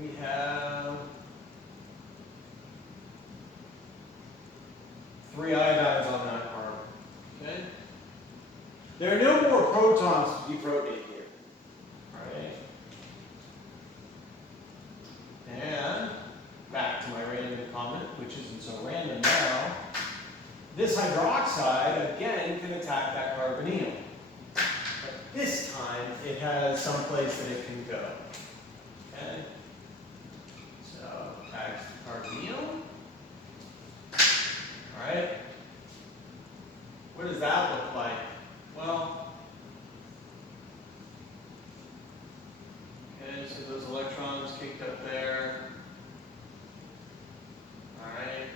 we have 3 iodides on that carbon. Okay? There are no more protons to deprotonate here. Alright? And back to my random comment, which isn't so random now. This hydroxide, again, can attack that carbonyl. But this time, it has some place that it can go. Okay? So, attacks the carbonyl. Alright? What does that look like? Well, okay, so those electrons kicked up there. Alright,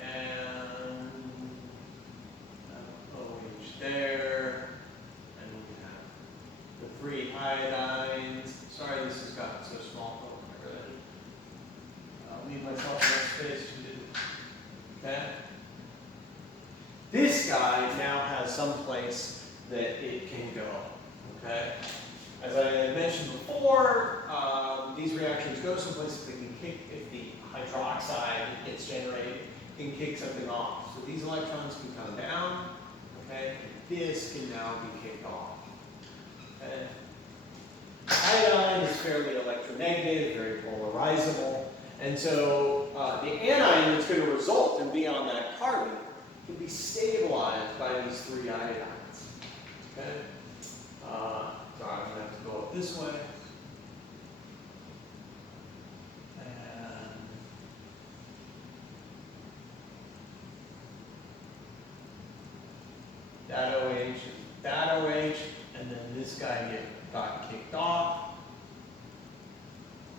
and OH there, and we have the 3 iodines. Sorry, this has gotten so small. Oh, I really leave myself enough space to do. Okay? This guy now has some place that it can go. Okay? As I mentioned before, these reactions go someplace if they can kick, if the hydroxide gets generated, can kick something off. So these electrons can come down, okay? And this can now be kicked off. Okay? Iodine is fairly electronegative, very polarizable, and so the anion that's going to result and be on that carbon can be stabilized by these 3 iodines. Okay? So I'm going to have to go up this way. And that OH and that OH, and then this guy got kicked off.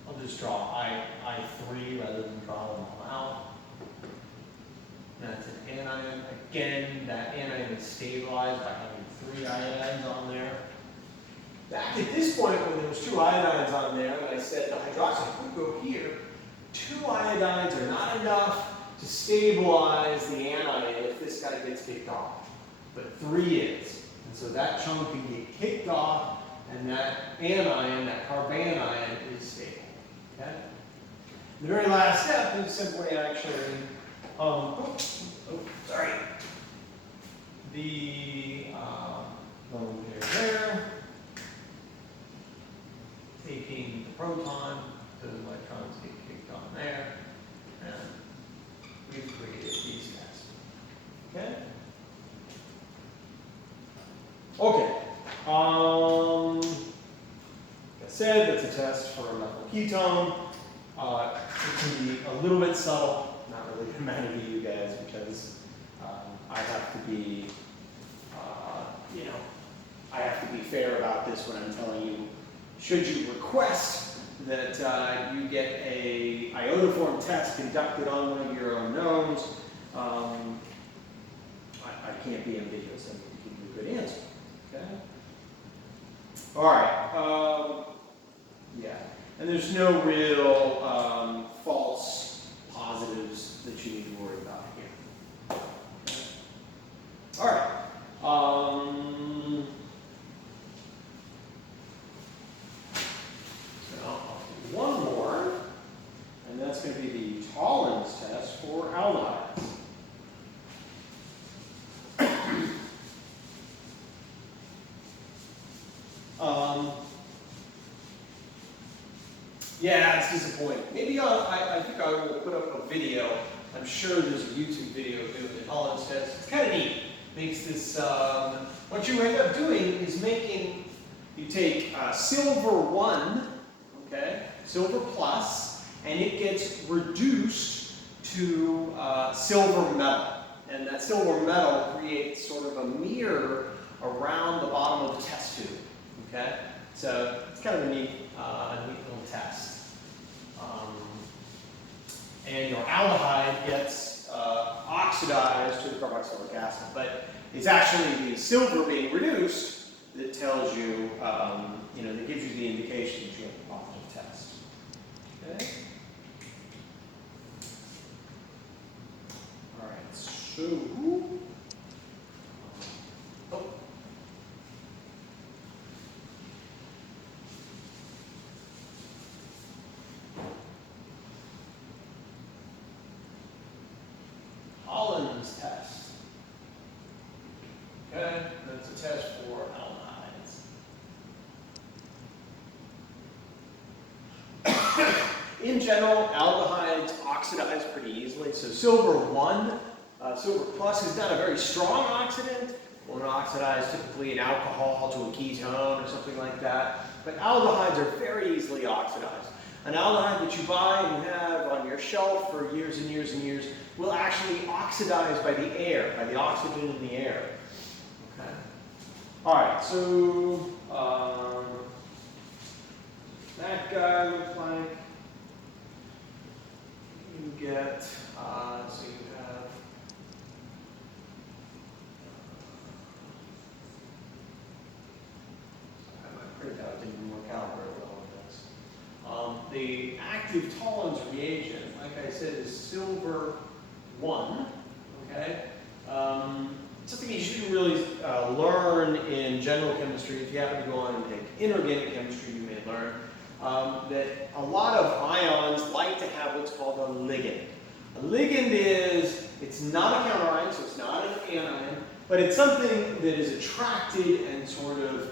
I'll just draw I3 rather than draw them all out. That's an anion. Again, that anion is stabilized by having 3 iodines on there. Back at this point, when there was 2 iodines on there, and I said the hydroxide could go here, 2 iodines are not enough to stabilize the anion if this guy gets kicked off. But 3 is. And so that chunk can get kicked off, and that anion, that carbanion, is stable. Okay? The very last step is simply actually, sorry. The lone pair there, taking the proton, those electrons get kicked on there, and we've created these guys. Okay? Okay. Like I said, that's a test for a methyl ketone. It can be a little bit subtle, not really going to matter to you guys because I have to be, I have to be fair about this when I'm telling you. Should you request that you get a iodoform test conducted on one of your unknowns, I can't be ambiguous. I need to give you a good answer. Okay? All right. Yeah. And there's no real false positives that you need to worry about here. Okay. All right. So I'll do one more, and that's going to be the Tollens test for aldehydes. Yeah, it's disappointing. Maybe I think I will put up a video. I'm sure there's a YouTube video doing the Tollens test. It's kind of neat. Makes this, what you end up doing is making, you take silver 1, okay, silver plus, and it gets reduced to silver metal. And that silver metal creates sort of a mirror around the bottom of the test tube, okay? So it's kind of a neat little test. And your aldehyde gets oxidized to the carboxylic acid, but it's actually the silver being reduced that tells you, that gives you the indication that you have a positive test. Okay? All right, so, In general, aldehydes oxidize pretty easily. So silver 1, silver plus is not a very strong oxidant. Won't oxidize typically an alcohol to a ketone or something like that. But aldehydes are very easily oxidized. An aldehyde that you buy and you have on your shelf for years and years and years will actually oxidize by the air, by the oxygen in the air. Okay. All right, so that guy looks like you get, so you have, my printout didn't work out very well with this. The active Tollens reagent, like I said, is silver 1, okay? Something you shouldn't really learn in general chemistry. If you happen to go on and take inorganic chemistry, you may learn that a lot of ions like to have what's called a ligand. A ligand is, it's not a counterion, so it's not an anion, but it's something that is attracted and sort of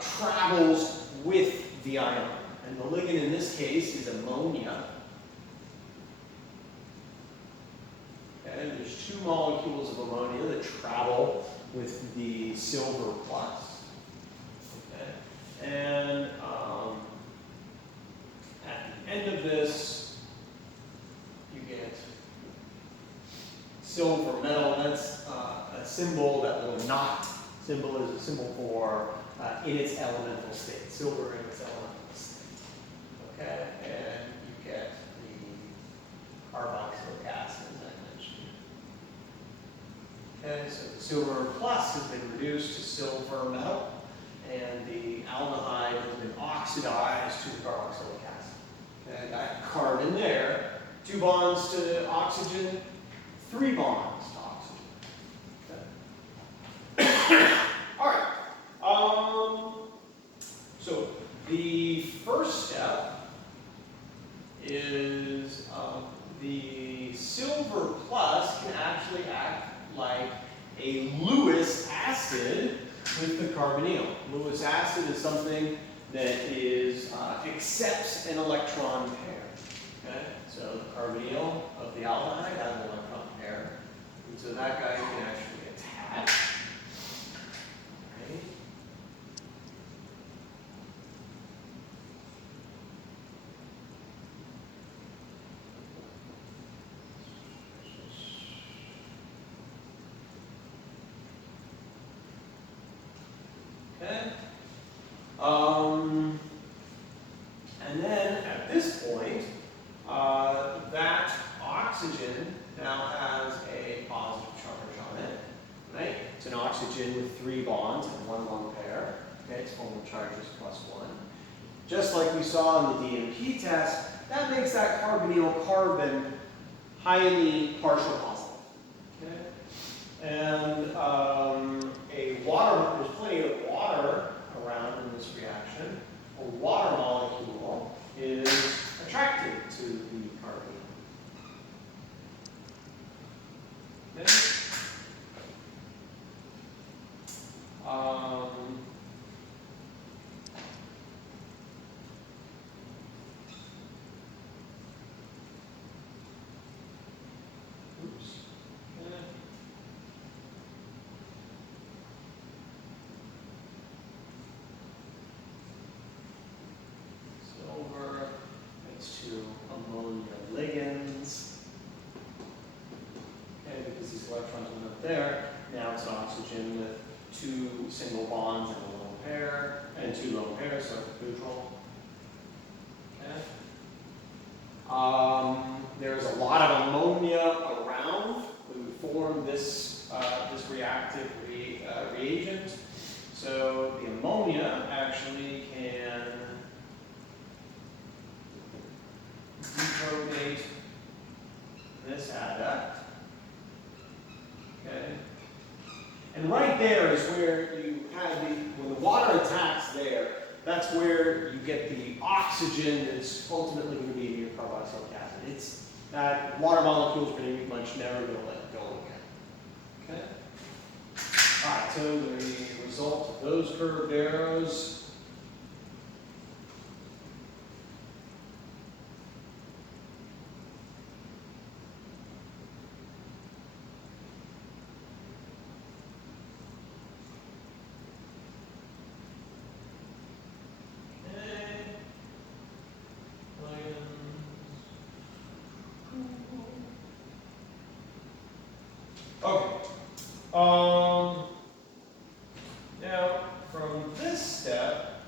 travels with the ion. And the ligand in this case is ammonia. Okay, there's 2 molecules of ammonia that travel with the silver plus. Okay, and at the end of this, you get silver metal. That's a symbol, that little knot symbol is a symbol for in its elemental state, silver in its elemental state. Okay, and you get the carboxylic acid, as I mentioned. Okay, so the silver plus has been reduced to silver metal, and the aldehyde has been oxidized to the carboxylic acid. Okay, that carbon there, 2 bonds to oxygen, 3 bonds to oxygen. Okay. All right. So the first step is the silver plus can actually act like a Lewis acid with the carbonyl. Lewis acid is something that is accepts an electron pair. Okay, so the carbonyl of the aldehyde has an electron pair, and so that guy can actually attach. Okay. And then at this point, that oxygen now has a positive charge on it, right? It's an oxygen with 3 bonds and 1 lone pair. Okay, its formal charge is +1. Just like we saw in the DNP test, that makes that carbonyl carbon highly partial positive. Okay, and there's plenty of water around in this reaction. A water molecule is attracted to the carbon. Okay. Oops. Okay. Silver next to ammonia ligands. Okay, because these electrons are not there. Now it's an oxygen with 2 single bonds and a lone pair, and 2 lone pairs, so neutral. Okay. There's a lot of ammonia around when we form this reactive reagent. So the ammonia actually can deprotonate this adduct. Okay. And right there is where you have when the water attacks there, that's where you get the oxygen that's ultimately going to be in your carboxylic acid. It's that water molecule is pretty much never going to let go again. Okay. All right, so the result of those curved arrows Okay. Now, from this step,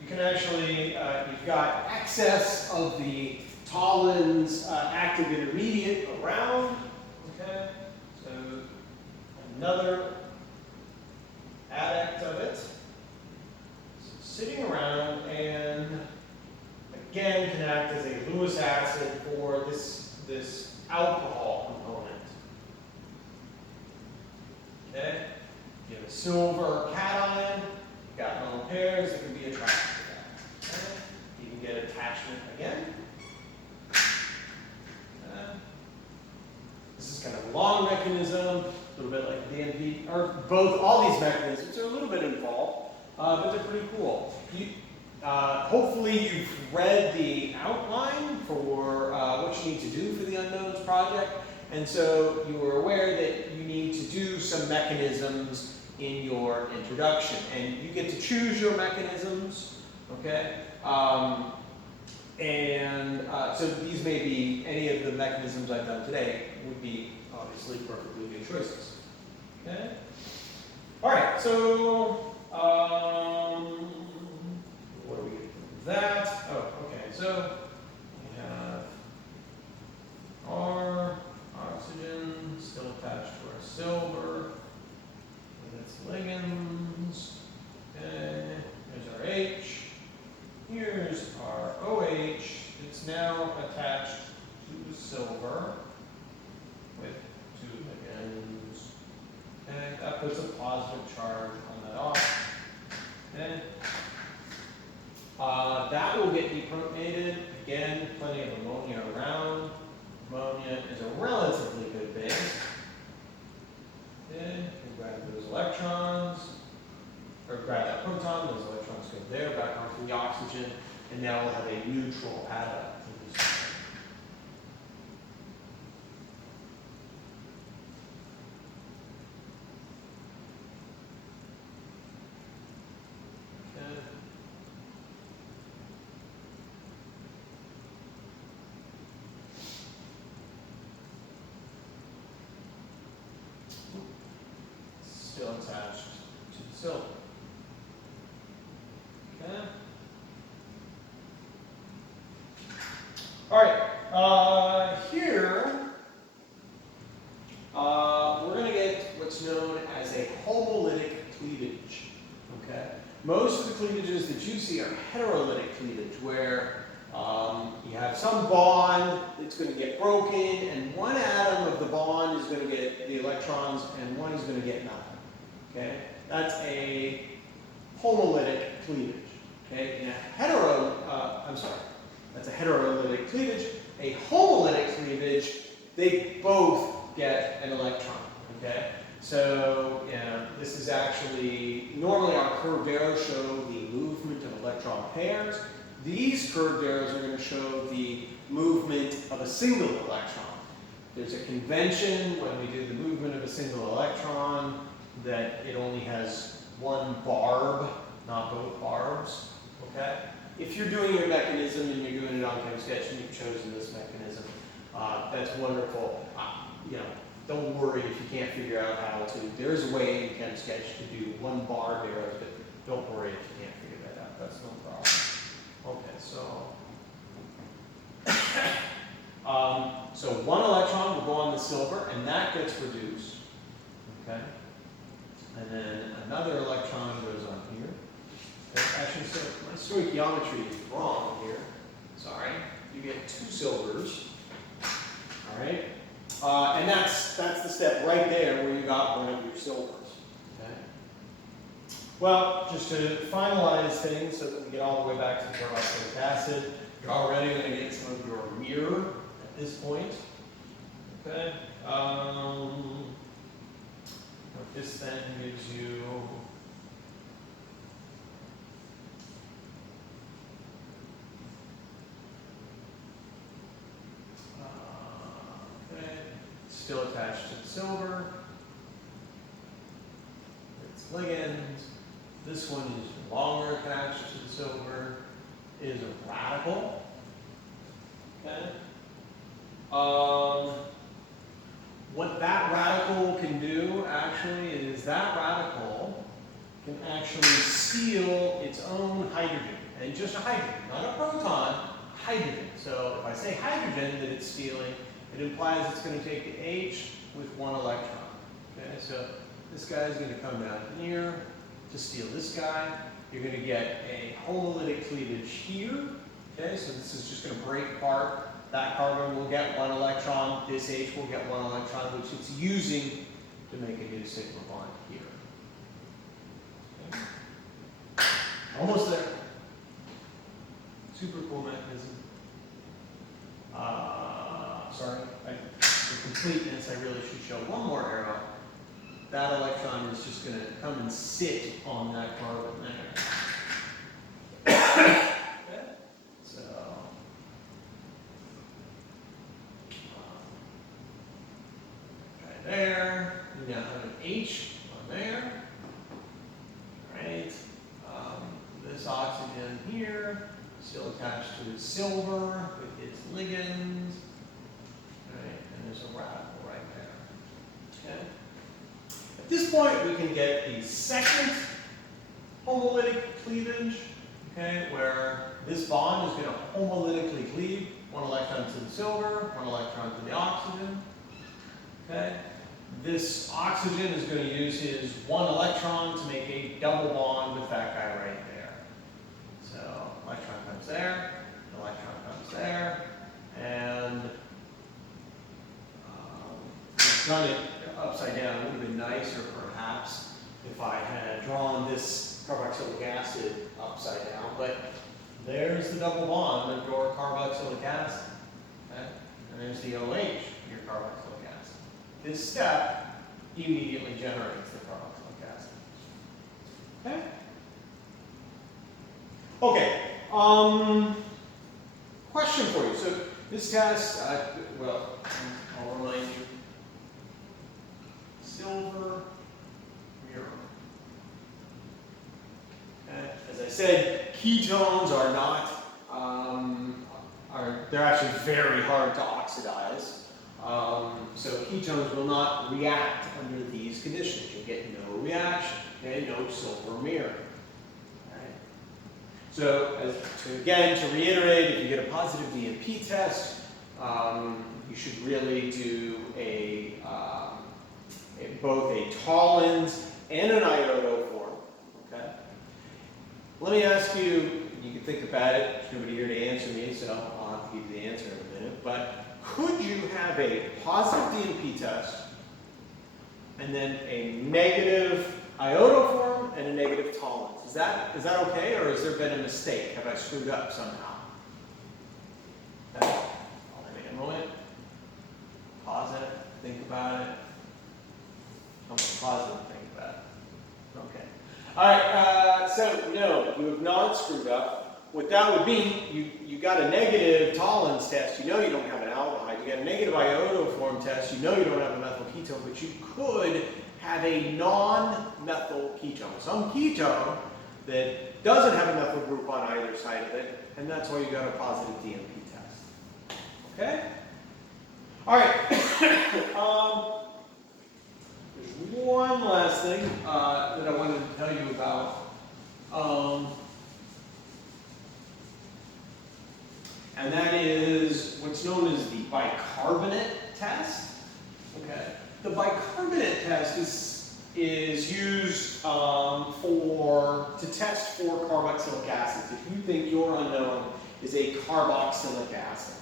you can actually, you've got excess of the Tollens active intermediate around, okay? So another adduct of it, sitting around and again can act as a Lewis acid for this alcohol component. Okay? You have a silver cation, you've got lone pairs that can be attracted to that. Okay? You can get attachment again. This is kind of a long mechanism, a little bit like DNP, or both, all these mechanisms are a little bit involved, but they're pretty cool. Hopefully you've read the outline for what you need to do for the Unknowns project, and so you are aware that you need to do some mechanisms in your introduction, and you get to choose your mechanisms, okay? So these may be, any of the mechanisms I've done today would be obviously perfectly good choices. Okay? All right, so what do we get from that? Oh, okay, so we have our oxygen still attached to our silver with its ligands. Okay, here's our H. Here's our OH. It's now attached to the silver with two ligands. And that puts a positive charge on that off. Okay. That will get deprotonated. Again, plenty of ammonia around. Ammonia is a relatively good base. Okay, and grab those electrons, or grab that proton, those electrons go there, back onto the oxygen, and now we'll have a neutral adduct. Still attached to the silver. Okay. All right. Here, we're going to get what's known as a homolytic cleavage. Okay. Most of the cleavages that you see are heterolytic cleavage, where you have some bond that's going to get broken, and one atom of the bond is going to get the electrons, and one is going to get nothing. Okay, that's a homolytic cleavage. Okay, in a that's a heterolytic cleavage. A homolytic cleavage, they both get an electron. Okay, so this is actually, normally our curved arrows show the movement of electron pairs. These curved arrows are going to show the movement of a single electron. There's a convention when we do the movement of a single electron that it only has one barb, not both barbs, okay? If you're doing your mechanism and you're doing it on ChemSketch and you've chosen this mechanism, that's wonderful. Don't worry if you can't figure out how to. There's a way in ChemSketch to do one barb arrows, but don't worry if you can't figure that out. That's no problem. Okay, so one electron will go on the silver, and that gets reduced, okay? And then another electron goes on here. Okay, actually, so my stoichiometry is wrong here. Sorry. You get two silvers. All right. And that's the step right there where you got one of your silvers. Okay. Well, just to finalize things so that we get all the way back to the carboxylic acid, you're already going to get some of your mirror at this point. Okay. This then gives you okay, still attached to the silver. Its ligand. This one is longer attached to the silver. It is a radical. Okay. What that own hydrogen, and just a hydrogen, not a proton, hydrogen. So if I say hydrogen that it's stealing, it implies it's going to take the H with one electron. Okay, so this guy is going to come down here to steal this guy. You're going to get a homolytic cleavage here. Okay, so this is just going to break apart. That carbon will get one electron. This H will get one electron, which it's using to make a new sigma bond here. Okay. Almost there. Super cool mechanism. Sorry, for completeness, I really should show one more arrow. That electron is just going to come and sit on that carbon there. Okay. So, right there. You now have an H on there. Right. This oxygen here, still attached to silver with its ligands. Right, and there's a radical right there. Okay. At this point, we can get the second homolytic cleavage, okay, where this bond is going to homolytically cleave one electron to the silver, one electron to the oxygen. Okay. This oxygen is going to use his one electron to make a double bond with that guy right there. So electron comes there, electron comes there, and we've done it upside down. It would have been nicer, perhaps, if I had drawn this carboxylic acid upside down, but there's the double bond of your carboxylic acid. Okay? And there's the OH, your carboxylic acid. This step immediately generates the carboxylic acid. Okay? Okay. Question for you. So this test, well, I'll remind you. Silver mirror. Okay. As I said, ketones are not, they're actually very hard to oxidize. So ketones will not react under these conditions. You'll get no reaction, okay? No silver mirror. Right? So again, to reiterate, if you get a positive DNP test, you should really do both a Tollens and an Iodoform. Okay? Let me ask you, you can think about it, there's nobody here to answer me, so I'll have to give you the answer in a minute, but could you have a positive DNP test and then a negative Iodoform and a negative Tollens? Is that okay, or has there been a mistake? Have I screwed up somehow? Okay. I'll take a moment. Pause it, think about it. I'm positive, think about it. Okay. All right, so no, you have not screwed up. What that would mean, you got a negative Tollens test, you know you don't have an aldehyde. You got a negative Iodoform test, you know you don't have a methyl ketone, but you could have a non-methyl ketone. Some ketone that doesn't have a methyl group on either side of it, and that's why you got a positive DNP test. Okay? All right. There's one last thing that I wanted to tell you about. And that is what's known as the bicarbonate test. Okay. The bicarbonate test is used to test for carboxylic acids. If you think your unknown is a carboxylic acid.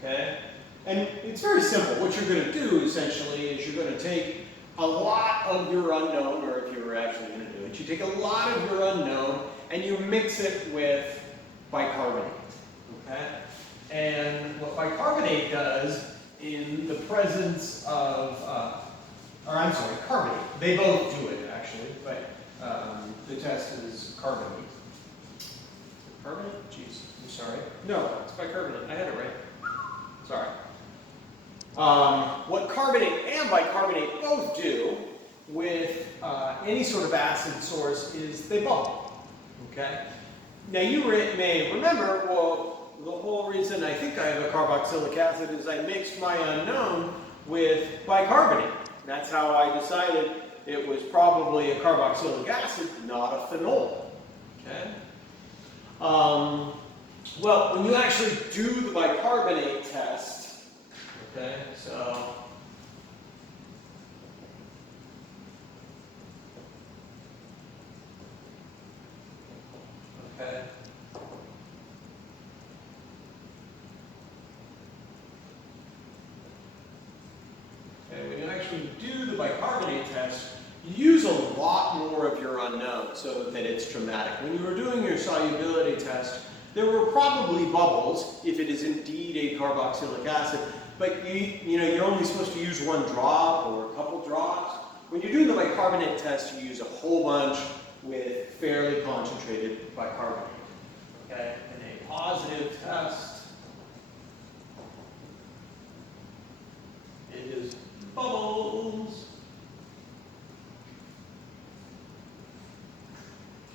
Okay? And it's very simple. What you're going to do essentially is you're going to take a lot of your unknown, or if you were actually going to do it, you take a lot of your unknown and you mix it with bicarbonate. Okay? And what bicarbonate does in the presence of, carbonate. They both do it actually, but the test is carbonate. Carbonate? Jeez, I'm sorry. No, it's bicarbonate. I had it right. Sorry. What carbonate and bicarbonate both do with any sort of acid source is they bubble. Okay? Now you may remember, well, the whole reason I think I have a carboxylic acid is I mixed my unknown with bicarbonate. That's how I decided it was probably a carboxylic acid, not a phenol. Okay. Well, when you actually do the bicarbonate test, okay, so okay. Okay, when you actually do the bicarbonate test, you use a lot more of your unknown so that it's dramatic. When you were doing your solubility test, there were probably bubbles, if it is indeed a carboxylic acid, but you're only supposed to use one drop or a couple drops. When you're doing the bicarbonate test, you use a whole bunch with fairly concentrated bicarbonate. Okay, in a positive test, it is bubbles.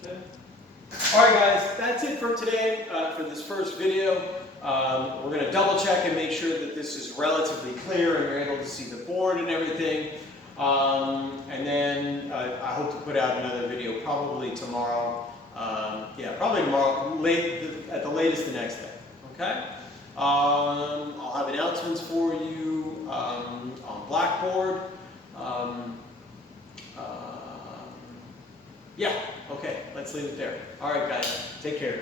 Okay. All right, guys, that's it for today, for this first video. We're going to double check and make sure that this is relatively clear and you're able to see the board and everything. And then I hope to put out another video probably tomorrow. Yeah, probably tomorrow, at the latest the next day. Okay? I'll have announcements for you on Blackboard. Yeah, okay, let's leave it there. All right, guys, take care.